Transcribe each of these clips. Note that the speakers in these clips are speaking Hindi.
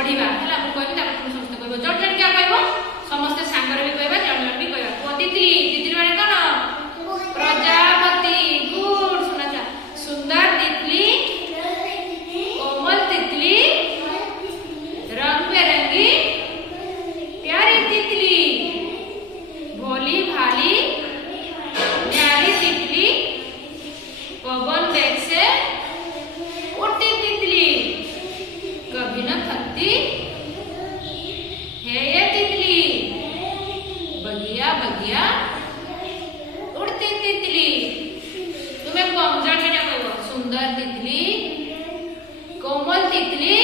बढ़िबा हला मु कहबी तापर तुम समस्त कहबो जण जण क्या कहबो समस्त सांगर भी कहबा जण जण भी कहबा को तितली तितली माने कोन प्रजापति गुड सुनाचा सुंदर तितली कोमल तितली रंग बिरंगी प्यारी तितली भोली भाली न्यारी तितली पवन वेग से उड़ती तितली कभी न थकती है ये तितली बगिया बगिया उड़ती तितली तुम्हें कौन सा क्या कहबो सुंदर तितली कोमल तितली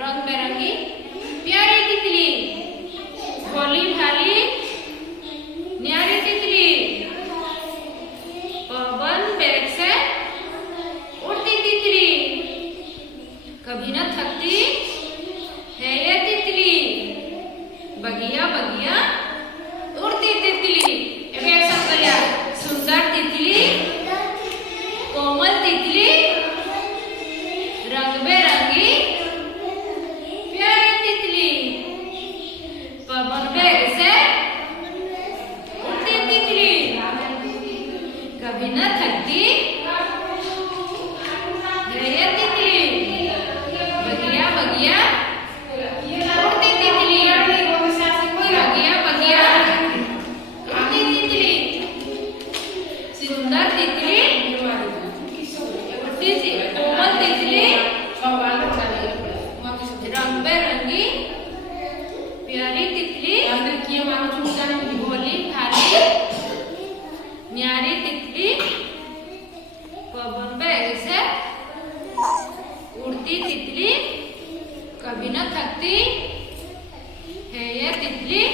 रंग बिरंगी प्यारी तितली भोली भाली न्यारी तितली पवन वेग से उड़ती तितली कभी न थकती है ये तितली बगिया बगिया उड़ती तितली एबे एक साथ करिया सुंदर तितली कोमल तितली रंग बिरंगी प्यारी तितली पवन वेग से उड़ती तितली कभी न थकती है ये तितली बगिया बगिया उड़ती तितली बगिया बगिया उड़ती तितली सुंदर तितली कोमल तितली